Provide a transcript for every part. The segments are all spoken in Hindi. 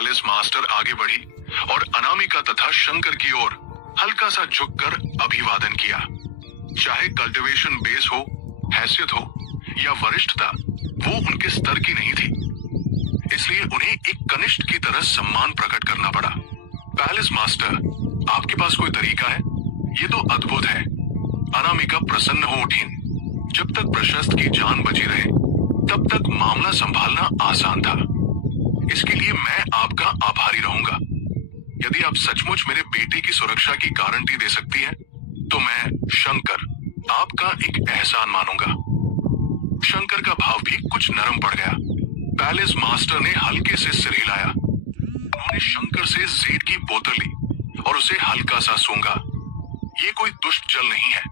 पैलेस मास्टर आगे बढ़ी और अनामिका तथा शंकर की ओर हल्का सा झुककर अभिवादन किया। चाहे कल्टीवेशन बेस हो, हैसियत हो या वरिष्ठता, वो उनके स्तर की नहीं थी, इसलिए उन्हें एक कनिष्ठ की तरह सम्मान प्रकट करना पड़ा। पैलेस मास्टर, आपके पास कोई तरीका है? ये तो अद्भुत है। अनामिका प्रसन्न हो उठी। जब तक प्रशस्त की जान बची रहे तब तक मामला संभालना आसान था। इसके लिए मैं आपका आभारी रहूंगा। यदि आप सचमुच मेरे बेटे की सुरक्षा की गारंटी दे सकती हैं, तो मैं शंकर आपका एक एहसान मानूंगा। शंकर का भाव भी कुछ नरम पड़ गया। पैलेस मास्टर ने हल्के से सिर हिलाया। उन्होंने शंकर से जेड की बोतल ली और उसे हल्का सा सूंघा। ये कोई दुष्ट जल नहीं है,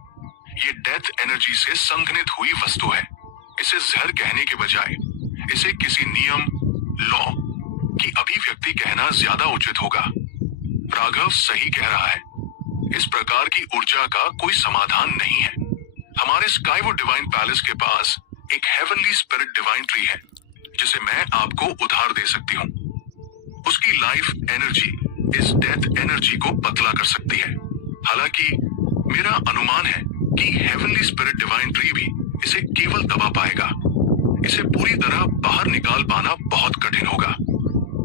ये डेथ एनर्जी से संघनित हुई वस्तु है। इसे जहर कहने के बजाय इसे किसी नियम, लॉ की अभिव्यक्ति कहना ज्यादा उचित होगा। राघव सही कह रहा है। इस प्रकार की ऊर्जा का कोई समाधान नहीं है। हमारे स्काईवुड डिवाइन पैलेस के पास एक हेवनली स्पिरिट डिवाइन ट्री है, जिसे मैं आपको उधार दे सकती हूँ। उसकी लाइफ एनर्जी इस डेथ एनर्जी को पतला कर सकती है। हालांकि मेरा अनुमान है कि हेवनली स्पिरिट डिवाइन ट्री भी इसे केवल दबा पाएगा। इसे पूरी तरह बाहर निकाल पाना बहुत कठिन होगा।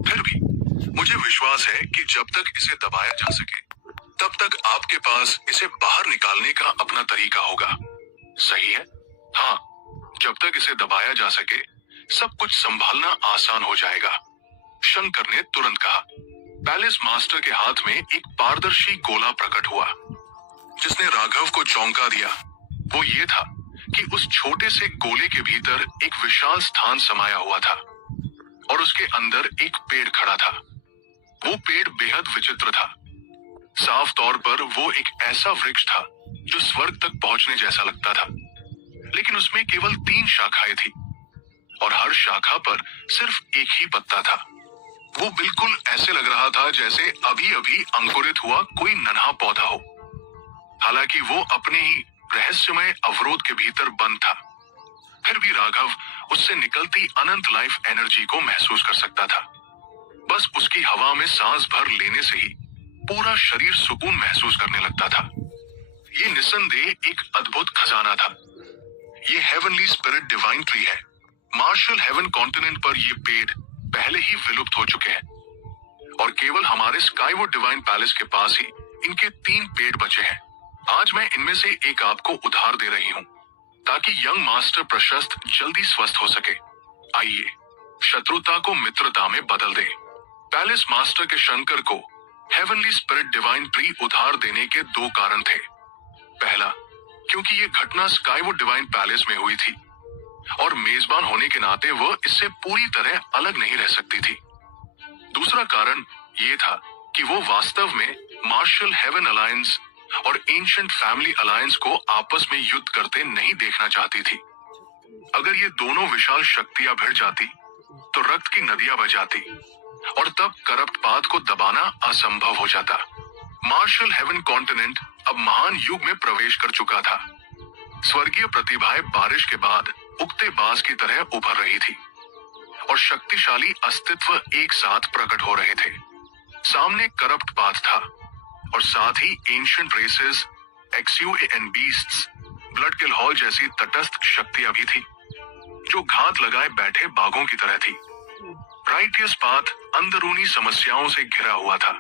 फिर भी मुझे विश्वास है कि जब तक इसे दबाया जा सके, तब तक आपके पास इसे बाहर निकालने का अपना तरीका होगा। सही है? हाँ, जब तक इसे दबाया जा सके, सब कुछ संभालना आसान हो जाएगा, शंकर ने तुरंत कहा। पैलेस मास्टर के हाथ में एक पारदर्शी गोला प्रकट हुआ, जिसने राघव को चौंका दिया। वो ये था कि उस छोटे से गोले के भीतर एक विशाल स्थान समाया हुआ था और उसके अंदर एक पेड़ खड़ा था। वो पेड़ बेहद विचित्र था। साफ तौर पर वो एक ऐसा वृक्ष था जो स्वर्ग तक पहुंचने जैसा लगता था, लेकिन उसमें केवल 3 शाखाएं थी और हर शाखा पर सिर्फ एक ही पत्ता था। वो बिल्कुल ऐसे लग रहा था जैसे अभी अभी अंकुरित हुआ कोई नन्हा पौधा हो। हालांकि वो अपने ही रहस्यमय अवरोध के भीतर बंद था, फिर भी राघव उससे निकलती अनंत लाइफ एनर्जी को महसूस कर सकता था। बस उसकी हवा में सांस भर लेने से ही पूरा शरीर सुकून महसूस करने लगता था। ये निस्संदेह एक अद्भुत खजाना था। ये हेवनली स्पिरिट डिवाइन ट्री है। मार्शल हेवन कॉन्टिनेंट पर ये पेड़ पहले ही विलुप्त हो चुके हैं और केवल हमारे स्काईवुड डिवाइन पैलेस के पास ही इनके 3 पेड़ बचे हैं। आज मैं इनमें से एक आपको उधार दे रही हूँ, ताकि यंग मास्टर प्रशस्त जल्दी स्वस्थ हो सके। आइए शत्रुता को मित्रता में बदल दे। पैलेस मास्टर के शंकर को हेवनली स्पिरिट डिवाइन ट्री उधार देने के 2 कारण थे। पहला, क्योंकि ये घटना स्काईवुड डिवाइन पैलेस में हुई थी और मेजबान होने के नाते वह इससे पूरी तरह अलग नहीं रह सकती थी। दूसरा कारण ये था कि वो वास्तव में मार्शल हेवन अलायंस और एंशिएंट फैमिली अलायंस को आपस में युद्ध करते नहीं देखना चाहती थी। अगर ये दोनों विशाल शक्तियां भिड़ जाती तो रक्त की नदियां बह जाती और तब करप्ट पाथ को दबाना असंभव हो जाता। मार्शल हेवन कॉन्टिनेंट अब महान युग में प्रवेश कर चुका था। स्वर्गीय प्रतिभाएं बारिश के बाद उगते बांस की तरह उभर रही थी और शक्तिशाली अस्तित्व एक साथ प्रकट हो रहे थे। सामने करप्ट पाथ था और साथ ही एंशिएंट रेसेस, एक्सयूएएन बीस्ट्स, ब्लड किल हॉल जैसी तटस्थ शक्तियां भी थी, जो घात लगाए बैठे बाघों की तरह थी। राइटियस पाथ अंदरूनी समस्याओं से घिरा हुआ था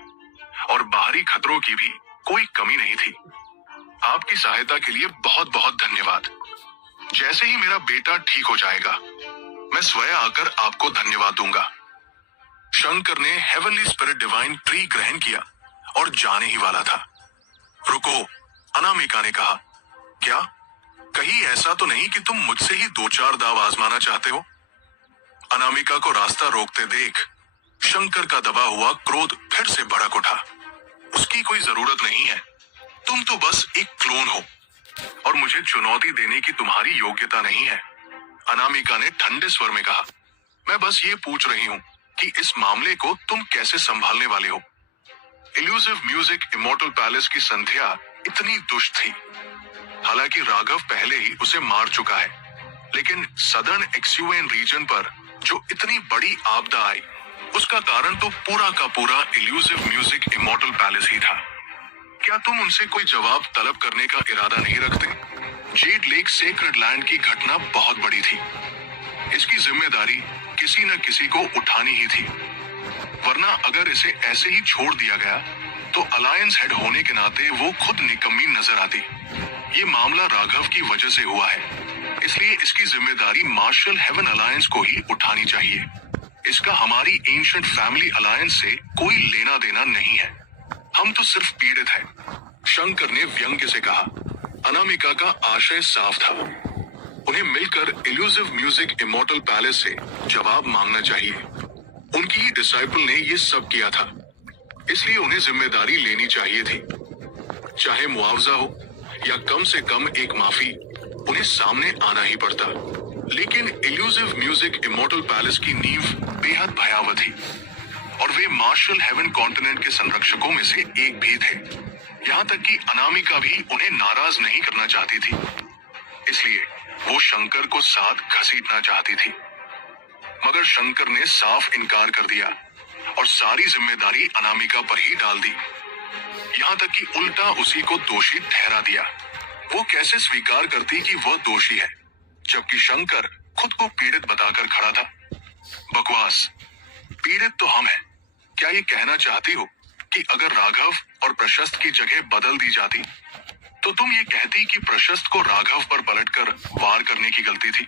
और बाहरी खतरों की भी कोई कमी नहीं थी। आपकी सहायता के लिए बहुत बहुत धन्यवाद। जैसे ही मेरा बेटा ठीक हो जाएगा, मैं स्वयं आकर आपको धन्यवाद दूंगा। शंकर ने हेवनली स्पिरिट डिवाइन ट्री ग्रहण किया और जाने ही वाला था। रुको, अनामिका ने कहा। क्या? कहीं ऐसा तो नहीं कि तुम मुझसे ही 2-4 दाव आजमाना चाहते हो? अनामिका को रास्ता रोकते देख शंकर का दबा हुआ क्रोध फिर से भड़क उठा। उसकी कोई जरूरत नहीं है। तुम तो बस एक क्लोन हो और मुझे चुनौती देने की तुम्हारी योग्यता नहीं है, अनामिका ने ठंडे स्वर में कहा। मैं बस ये पूछ रही हूँ कि इस मामले को तुम कैसे संभालने वाले हो। इल्यूसिव म्यूजिक इमॉर्टल पैलेस की संध्या इतनी दुष्ट थी। हालांकि राघव पहले ही उसे मार चुका है, लेकिन सदर्न एक्सयूएन रीजन पर जो इतनी बड़ी आपदा आई, उसका कारण तो पूरा का पूरा इल्यूसिव म्यूजिक इमॉर्टल पैलेस ही था। क्या तुम उनसे कोई जवाब तलब करने का इरादा नहीं रखते? जेड लेक सेक्रेड लैंड की घटना बहुत बड़ी थी। इसकी जिम्मेदारी किसी न किसी को उठानी ही थी, वरना अगर इसे ऐसे ही छोड़ दिया गया तो अलायंस हेड होने के नाते वो खुद निकम्मी नजर आती। ये मामला राघव की वजह से हुआ है, इसलिए इसकी जिम्मेदारी मार्शल हेवन अलायंस को ही उठानी चाहिए। इसका हमारी एंशिएंट फैमिली अलायंस से कोई लेना देना नहीं है, हम तो सिर्फ पीड़ित हैं। शंकर ने व्यंग्य से कहा। अनामिका का आशय साफ था, उन्हें मिलकर इल्यूसिव म्यूजिक इमॉर्टल पैलेस से जवाब मांगना चाहिए। उनकी ही डिसाइपल ने ये सब किया था, इसलिए उन्हें जिम्मेदारी लेनी चाहिए थी। चाहे मुआवजा हो या कम से कम एक माफी, उन्हें सामने आना ही पड़ता। लेकिन इल्यूसिव म्यूजिक इमॉर्टल पैलेस की नींव बेहद भयावह थी और वे मार्शल हेवन कॉन्टिनेंट के संरक्षकों में से एक भी थे। यहाँ तक कि अनामिका भी उन्हें नाराज नहीं करना चाहती थी, इसलिए वो शंकर को साथ घसीटना चाहती थी। मगर शंकर ने साफ इनकार कर दिया और सारी जिम्मेदारी अनामिका पर ही डाल दी। यहाँ तक कि उल्टा उसी को दोषी ठहरा दिया। वो कैसे स्वीकार करती कि वह दोषी है, जबकि शंकर खुद को पीड़ित बताकर खड़ा था? बकवास, पीड़ित तो हम हैं। क्या ये कहना चाहती हो कि अगर राघव और प्रशस्त की जगह बदल दी जाती तो तुम ये कहती कि प्रशस्त को राघव पर पलटकर वार करने की गलती थी?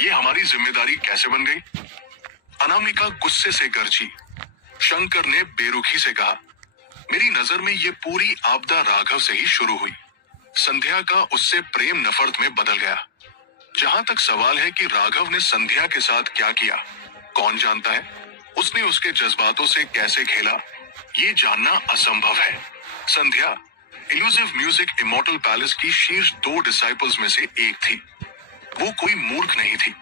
ये हमारी जिम्मेदारी कैसे बन गई? अनामिका गुस्से से गरजी। शंकर ने बेरुखी से कहा, मेरी नजर में ये पूरी आपदा राघव से ही शुरू हुई। संध्या का उससे प्रेम नफरत में बदल गया। जहां तक सवाल है कि राघव ने संध्या के साथ क्या किया, कौन जानता है? उसने उसके जज्बातों से कैसे खेला, ये जानना असंभव है। संध्या इल्यूसिव म्यूजिक इमॉर्टल पैलेस की शीर्ष 2 डिसाइपल्स में से एक थी। वो कोई मूर्ख नहीं थी।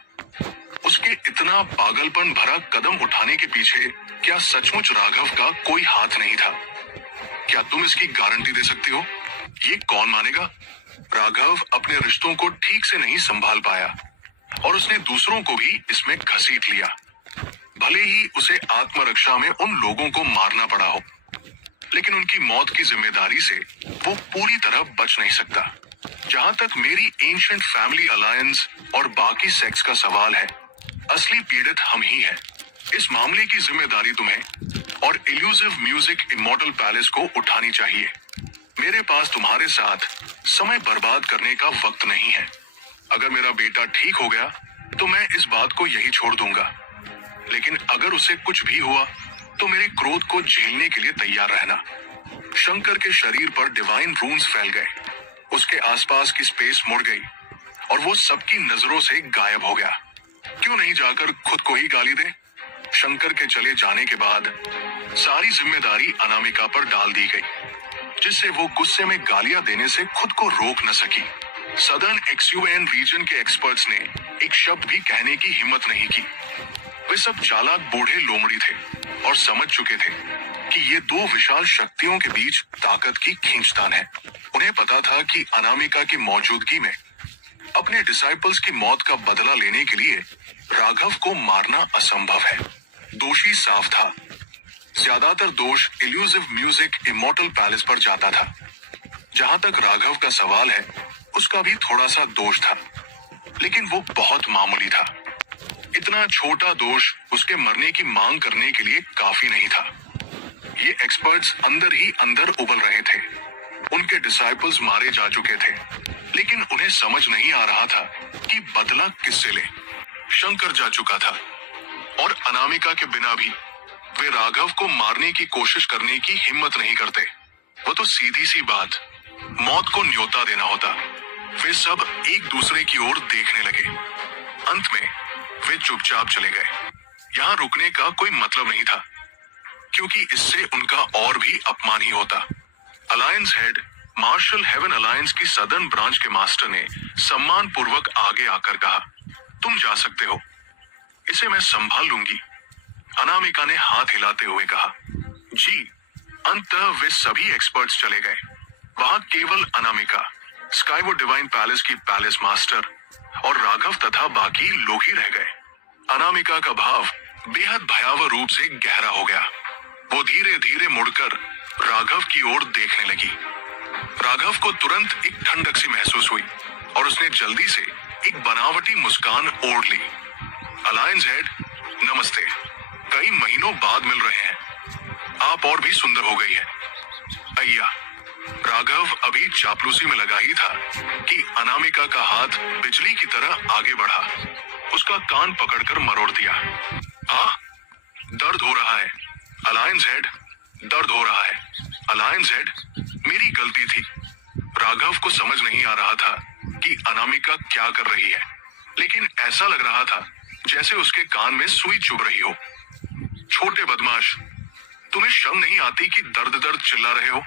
उसके इतना पागलपन भरा कदम उठाने के पीछे क्या सचमुच राघव का कोई हाथ नहीं था? क्या तुम इसकी गारंटी दे सकती हो? ये कौन मानेगा? राघव अपने रिश्तों को ठीक से नहीं संभाल पाया और उसने दूसरों को भी इसमें घसीट लिया, भले ही उसे आत्मरक्षा में उन लोगों को मारना पड़ा हो। लेकिन उनकी मौत की जिम्मेदारी से वो पूरी तरह बच नहीं सकता। जहां तक मेरी एंशिएंट फैमिली अलायंस और बाकी सेक्स का सवाल है, असली पीड़ित हम ही हैं। इस मामले की जिम्मेदारी तुम्हें और इल्यूसिव म्यूजिक इमॉर्टल पैलेस को उठानी चाहिए। मेरे पास तुम्हारे साथ समय बर्बाद करने का वक्त नहीं है। अगर मेरा बेटा ठीक हो गया तो मैं इस बात को यही छोड़ दूंगा, लेकिन अगर उसे कुछ भी हुआ तो मेरे क्रोध को झेलने के लिए तैयार रहना। शंकर के शरीर पर डिवाइन रून्स फैल गए, उसके आसपास की स्पेस मुड़ गई और वो सबकी नजरों से गायब हो गया। क्यों नहीं जाकर खुद को ही गाली दे? शंकर के चले जाने के बाद सारी जिम्मेदारी अनामिका पर डाल दी गई, जिससे वो गुस्से में गालियां देने से खुद को रोक न सकी। सदर्न XUN रीजन के एक्सपर्ट्स ने एक शब्द भी कहने की हिम्मत नहीं की। वे सब चालाक बूढ़े लोमड़ी थे और समझ चुके थे कि ये 2 विशाल शक्तियों के बीच ताकत की खींचतान है। उन्हें पता था कि अनामिका की मौजूदगी में अपने डिसाइपल्स की मौत का बदला लेने के लिए राघव को मारना असंभव है। दोषी साफ था। ज्यादातर दोष इल्यूसिव म्यूजिक इमॉर्टल पैलेस पर जाता था। जहां तक राघव का सवाल है, उसका भी थोड़ा सा दोष था, लेकिन वो बहुत मामूली था। इतना छोटा दोष उसके मरने की मांग करने के लिए काफी नहीं था। ये एक्सपर्ट्स अंदर ही अंदर उबल रहे थे। उनके डिसाइपल्स मारे जा चुके थे, लेकिन उन्हें समझ नहीं आ रहा था कि बदला किससे ले। शंकर जा चुका था और अनामिका के बिना भी वे राघव को मारने की कोशिश करने की हिम्मत नहीं करते। वो तो सीधी सी बात, मौत को न्योता देना होता। वे सब एक दूसरे की ओर देखने लगे। अंत में वे चुपचाप चले गए। यहाँ रुकने का कोई मतलब नहीं था, क्योंकि इससे उनका और भी अपमान ही होता। Alliance head marshal haven alliance की सदर्न ब्रांच के मास्टर ने सम्मान पूर्वक आगे आकर कहा, तुम जा सकते हो, इसे मैं संभाल लूंगी। अनामिका ने हाथ हिलाते हुए कहा, जी। अंततः वे सभी एक्सपर्ट्स चले गए। वहां केवल अनामिका, स्काईवुड डिवाइन पैलेस की पैलेस मास्टर और राघव तथा बाकी लोग ही रह गए। अनामिका का भाव बेहद भयावह रूप से गहरा हो गया। वो धीरे धीरे मुड़कर राघव की ओर देखने लगी। राघव को तुरंत एक ठंडक सी महसूस हुई और उसने जल्दी से एक बनावटी मुस्कान ओढ़ ली। अलायंस हेड, नमस्ते। कई महीनों बाद मिल रहे हैं। आप और भी सुंदर हो गई है। अय्या। राघव अभी चापलूसी में लगा ही था कि अनामिका का हाथ बिजली की तरह आगे बढ़ा, उसका कान पकड़कर मरोड़ दिया। दर्द हो रहा है अलायंस हेड, दर्द हो रहा है अलायंस हेड। मेरी गलती थी। राघव को समझ नहीं आ रहा था कि अनामिका क्या कर रही है, लेकिन ऐसा लग रहा था जैसे उसके कान में सुई चुभ रही हो। छोटे बदमाश, तुम्हें शर्म नहीं आती कि दर्द दर्द चिल्ला रहे हो?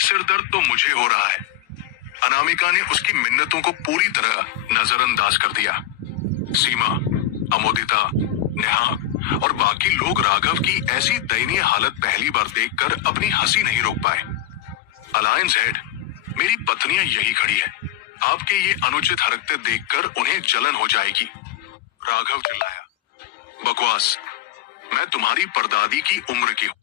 सिर दर्द तो मुझे हो रहा है। अनामिका ने उसकी मिन्नतों को पूरी तरह नजरअंदाज कर दिया। सीमा, अमोदिता, नेहा और बाकी लोग राघव की ऐसी दयनीय हालत पहली बार देखकर अपनी हंसी नहीं रोक पाए। अलायंस हेड, मेरी पत्नियां यही खड़ी है। आपके ये अनुचित हरकतें देखकर उन्हें जलन हो जाएगी। राघव चिल्लाया। बकवास। मैं तुम्हारी परदादी की उम्र की हूँ।